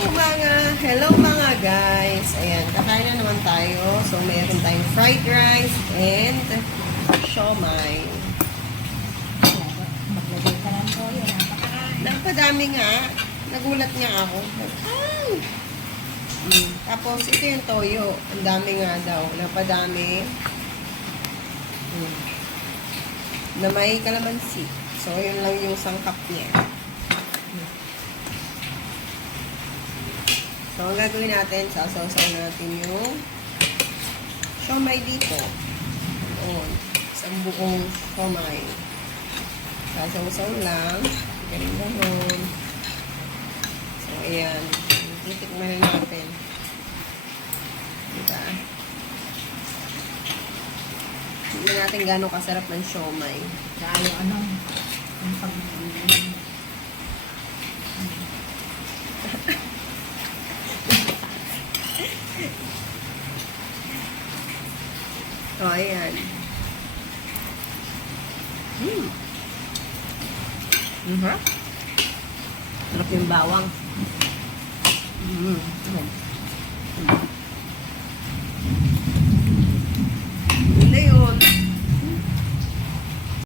Hello mga guys. Ayan, kakain na naman tayo. So, mayroon tayong fried rice and siomai. Maglagay ka ng toyo. Napakain. Napadami nga. Nagulat nga ako. Ay! Tapos, ito yung toyo. Ang dami nga daw. Napadami. Na may kalamansi. So, yun lang yung sangkap niya. So, ang gagawin natin, sasaw-saw natin yung siomai dito. Doon. Isang buong siomai. Sasaw-saw lang. Ganun. So, ayan. Titikman na natin. Diba? Tignan natin gano'ng kasarap ng siomai. Kaya yung pag... So, ayan. Sarap yung bawang.